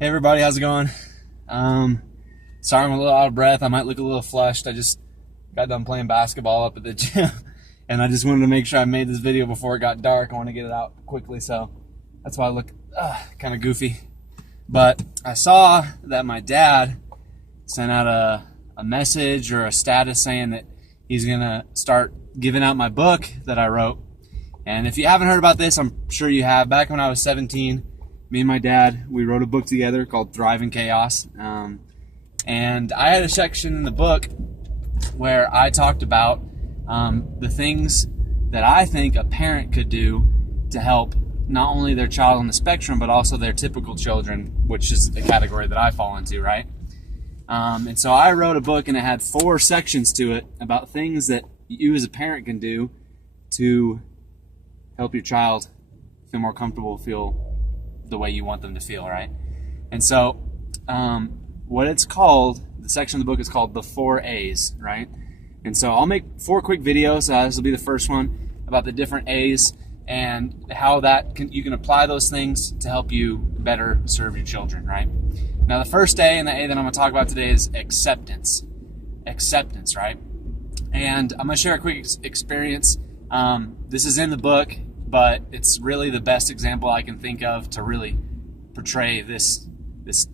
Hey everybody, how's it going? Sorry I'm a little out of breath. I might look a little flushed. I just got done playing basketball up at the gym, and I just wanted to make sure I made this video before it got dark. I want to get it out quickly, so that's why I look kind of goofy. But I saw that my dad sent out a message or a status saying that he's gonna start giving out my book that I wrote. And if you haven't heard about this, I'm sure you have. Back when I was 17, me and my dad, we wrote a book together called Thrive in Chaos. And I had a section in the book where I talked about the things that I think a parent could do to help not only their child on the spectrum, but also their typical children, which is the category that I fall into, right? And so I wrote a book, and it had 4 sections to it about things that you as a parent can do to help your child feel more comfortable, feel the way you want them to feel, right? And so what it's called, the section of the book is called the 4 A's, right? And so I'll make 4 quick videos. This will be the first one about the different A's and how you can apply those things to help you better serve your children, right? Now the first A, and the A that I'm going to talk about today, is acceptance. Acceptance, right? And I'm going to share a quick experience. This is in the book, but it's really the best example I can think of to really portray this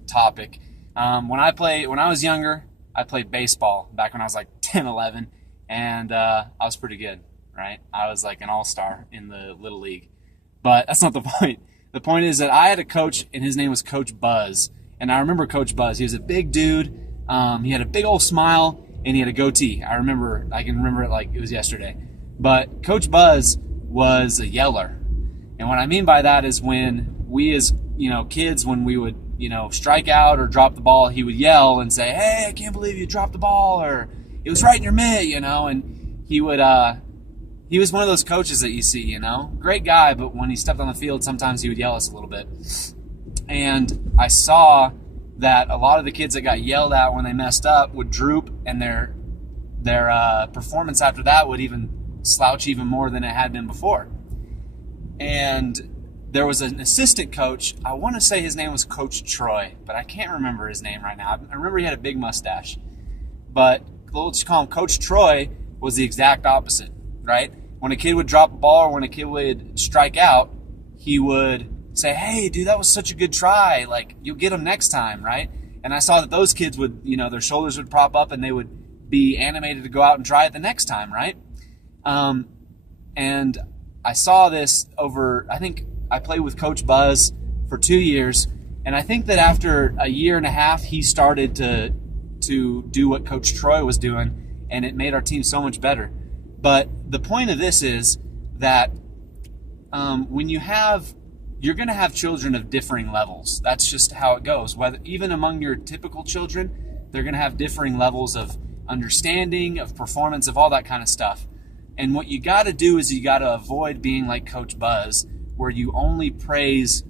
topic. When I was younger, I played baseball back when I was like 10, 11, and I was pretty good, right? I was like an all-star in the Little League. But that's not the point. The point is that I had a coach, and his name was Coach Buzz. And I remember Coach Buzz. He was a big dude. He had a big old smile, and he had a goatee. I can remember it like it was yesterday. But Coach Buzz was a yeller. And what I mean by that is when we as, kids, when we would, strike out or drop the ball, he would yell and say, "Hey, I can't believe you dropped the ball," or "It was right in your mitt," and he would, he was one of those coaches that you see, great guy, but when he stepped on the field, sometimes he would yell at us a little bit. And I saw that a lot of the kids that got yelled at when they messed up would droop, and their performance after that would even slouch even more than it had been before. And there was an assistant coach. I want to say his name was Coach Troy, but I can't remember his name right now. I remember he had a big mustache. But let's call him Coach Troy. Was the exact opposite, right? When a kid would drop a ball or when a kid would strike out, he would say, "Hey, dude, that was such a good try. Like, you'll get them next time," right? And I saw that those kids would, their shoulders would prop up and they would be animated to go out and try it the next time, right? And I saw this I think I played with Coach Buzz for 2 years, and I think that after a year and a half, he started to do what Coach Troy was doing, and it made our team so much better. But the point of this is that when you're going to have children of differing levels. That's just how it goes. Even among your typical children, they're going to have differing levels of understanding, of performance, of all that kind of stuff. And what you got to do is you got to avoid being like Coach Buzz, where you only praise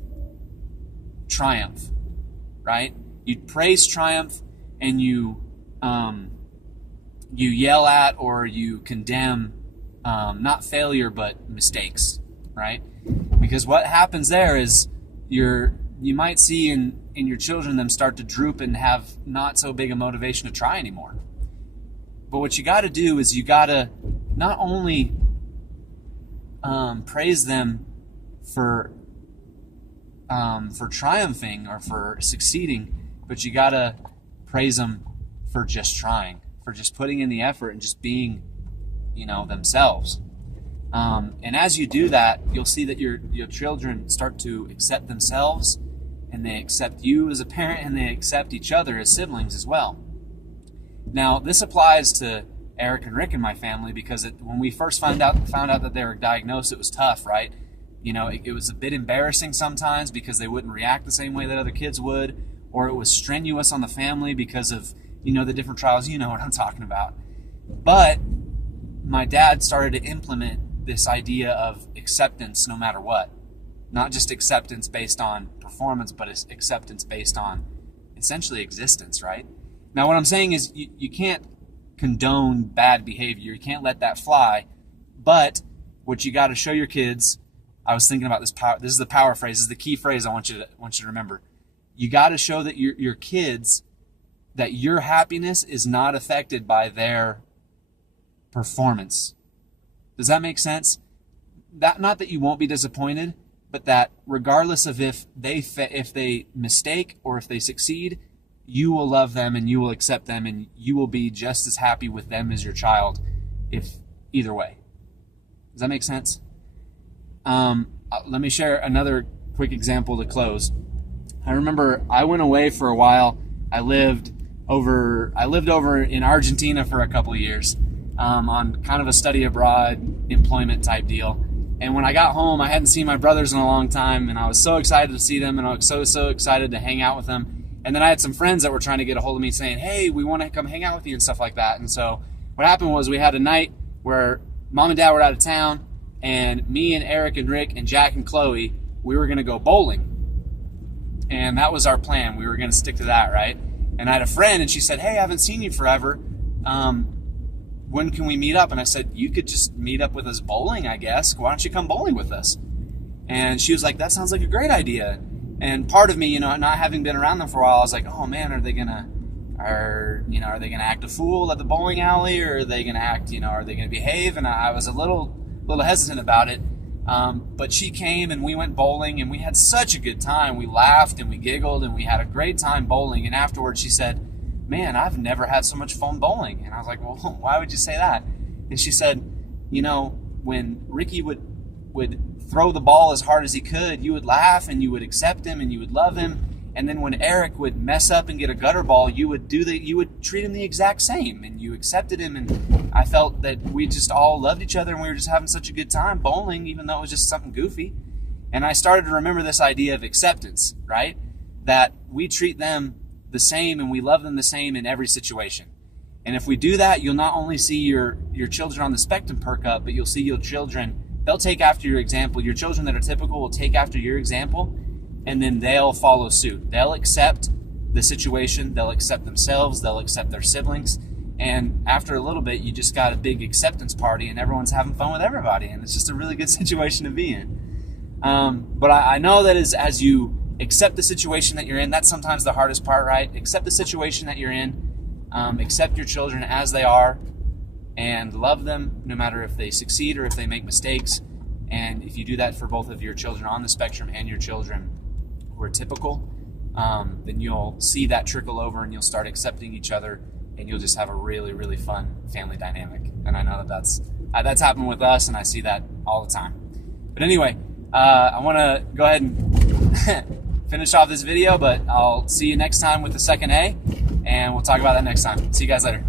triumph, right? You praise triumph and you yell at or you condemn not failure but mistakes, right? Because what happens there is you might see in your children them start to droop and have not so big a motivation to try anymore. But what you got to do is you got to not only praise them for triumphing or for succeeding, but you got to praise them for just trying, for just putting in the effort and just being, themselves. And as you do that, you'll see that your children start to accept themselves, and they accept you as a parent, and they accept each other as siblings as well. Now, this applies to Eric and Rick in my family because when we first found out that they were diagnosed, it was tough, right? It was a bit embarrassing sometimes because they wouldn't react the same way that other kids would, or it was strenuous on the family because of, the different trials. You know what I'm talking about. But my dad started to implement this idea of acceptance no matter what. Not just acceptance based on performance, but acceptance based on essentially existence, right? Now, what I'm saying is you can't condone bad behavior. You can't let that fly. But what you got to show your kids, I was thinking about this power. This is the power phrase. This is the key phrase I want you to remember. You got to show that your kids, that your happiness is not affected by their performance. Does that make sense? That, not that you won't be disappointed, but that regardless of if they mistake or if they succeed, you will love them and you will accept them and you will be just as happy with them as your child, if either way. Does that make sense? Let me share another quick example to close. I remember I went away for a while. I lived over in Argentina for a couple of years, on kind of a study abroad employment type deal. And when I got home, I hadn't seen my brothers in a long time, and I was so excited to see them, and I was so excited to hang out with them. And then I had some friends that were trying to get a hold of me saying, hey, we want to come hang out with you and stuff like that. And so what happened was we had a night where Mom and Dad were out of town, and me and Eric and Rick and Jack and Chloe, we were going to go bowling. And that was our plan. We were going to stick to that, right? And I had a friend, and she said, hey, I haven't seen you forever. When can we meet up? And I said, you could just meet up with us bowling, I guess. Why don't you come bowling with us? And she was like, that sounds like a great idea. And part of me, not having been around them for a while, I was like, oh man, are they gonna act a fool at the bowling alley, or are they gonna act, are they gonna behave? And I was a little hesitant about it. But she came and we went bowling and we had such a good time. We laughed and we giggled and we had a great time bowling. And afterwards she said, man, I've never had so much fun bowling. And I was like, well, why would you say that? And she said, when Ricky would throw the ball as hard as he could, you would laugh and you would accept him and you would love him. And then when Eric would mess up and get a gutter ball, you would treat him the exact same and you accepted him. And I felt that we just all loved each other and we were just having such a good time bowling, even though it was just something goofy. And I started to remember this idea of acceptance, right? That we treat them the same and we love them the same in every situation. And if we do that, you'll not only see your children on the spectrum perk up, but you'll see your children, they'll take after your example. Your children that are typical will take after your example, and then they'll follow suit. They'll accept the situation, they'll accept themselves, they'll accept their siblings, and after a little bit, you just got a big acceptance party and everyone's having fun with everybody, and it's just a really good situation to be in. But I know that as you accept the situation that you're in, that's sometimes the hardest part, right? Accept the situation that you're in, accept your children as they are, and love them no matter if they succeed or if they make mistakes. And if you do that for both of your children on the spectrum and your children who are typical, then you'll see that trickle over and you'll start accepting each other, and you'll just have a really, really fun family dynamic. And I know that's happened with us, and I see that all the time. But anyway, I want to go ahead and finish off this video, but I'll see you next time with the second A, and we'll talk about that next time. See you guys later.